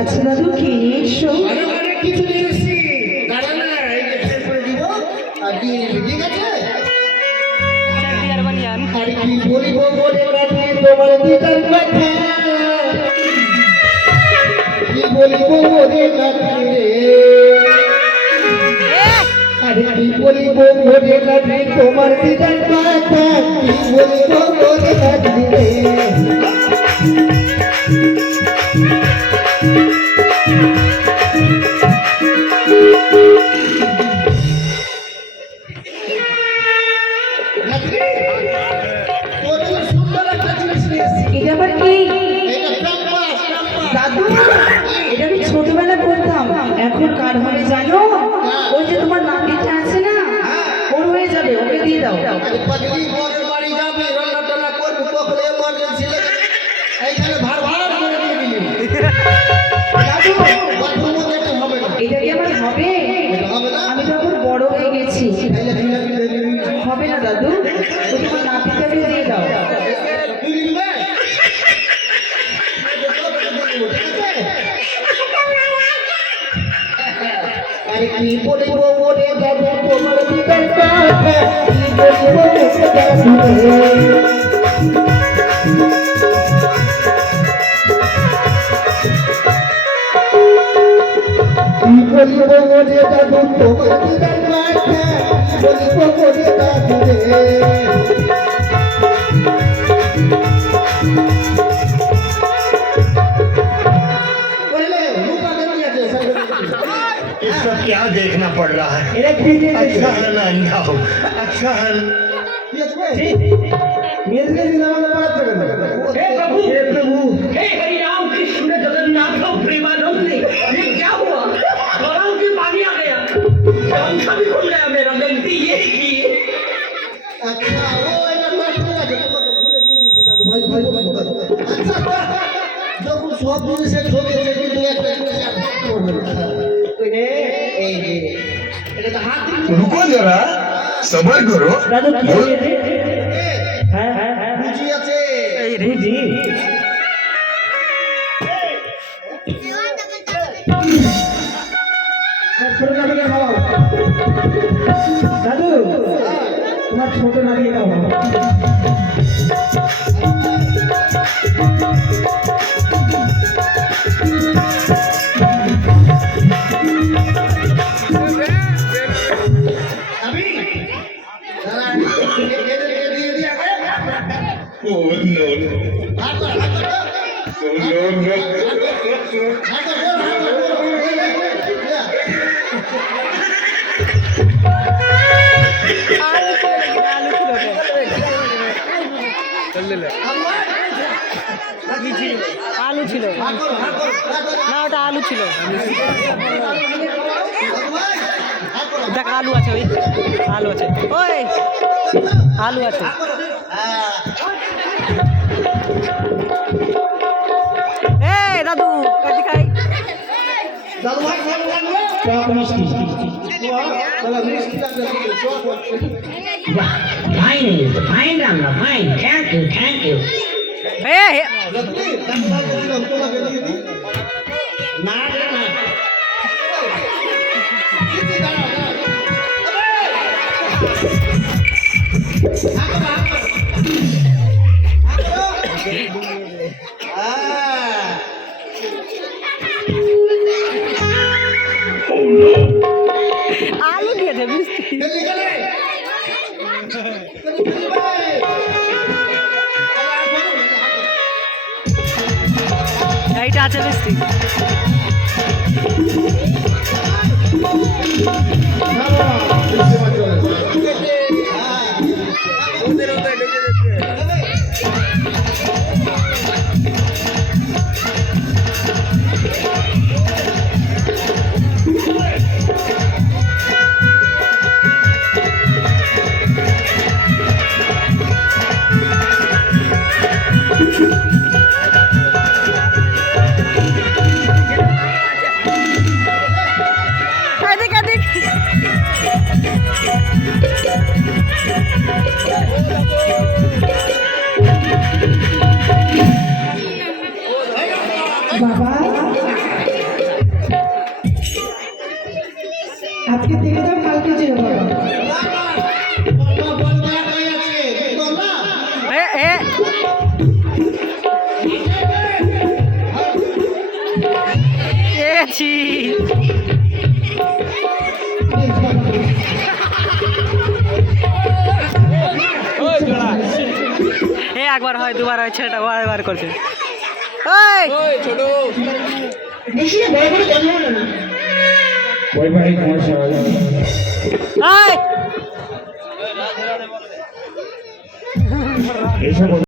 আচ্ছা দাদু কি নিয়ে এসো? কিছু নিয়ে এসছি, দাঁড়া না, এই যে ফের করে দিব আর দিয়ে নিবি, ঠিক আছে? আর কি বলিব বলে কাছে তোমার দিদার কথা, কি বলিব বলে কাছে রে, আরে কি বলিব বলে কাছে তোমার দিদার কথা, কি বলিব বলে কাছে রে। এটা আবার কি দাদু? এটা আমি ছোটবেলা করতাম, এখন কার হবে জানো? ওই যে তোমার নাতিটা আছে না, ওর হয়ে যাবে, ওকে দিয়ে দাও। এটা কি আমার হবে? আমি তো এখন বড় হয়ে গেছি, হবে না দাদু। ওই তোমার নাতিটাকে দিয়ে দাও। আরে কি বলিব বলে যাবো তোমার দিদার কথা, কি বলিব বলে যাবো কি বলিব বলে যাবো তোমার দিদার কথা, কি বলিব বলে যাবো রে। इसका क्या देखना पड़ रहा है? अच्छा है ना अंधा हो, अच्छा है। हे प्रभु, हे हरि राम कृष्ण जगन्नाथ प्रेमानंद, ये क्या हुआ? गलाव की पानी आ गया, पंखा भी खुल गया मेरा, गलती ये की है। अच्छा वो भूले দিয়ে দিয়েছি দাদু ভাই ভাই আচ্ছা যখন সব জিনিসের ছবি আছে কিন্তু একটা জিনিস করবে না এই যে এটা তো হাত रुको जरा, सबर करो। দাদু কি হয়েছে? বুঝি আছে বুঝি ছোট নাতিকে খাওয়াও দাদু, তোমার ছোট নাতিকে খাওয়াও। Oh no no, oh no no। আলু ছিল না, ওটা আলু ছিল। দেখ আলু আছে, ওই আলু আছে, ওই আলু আছে। এই দাদু কাটি খাই। দাদু ভাই চপ মিষ্টি দাদা মিষ্টি Fine, fine, Rama, fine. Thank you, thank you. এই তোমাকে দিয়ে দিই না না আলু দিয়েছে মিষ্টি। এইটা আছে মিষ্টি। বাবা পেয়েছি। এ একবার হয়, দুবার হয়, ছেলেটা বারবার করছে। ওই বেশি না, বড় বড় জন্ম হলো না। ওই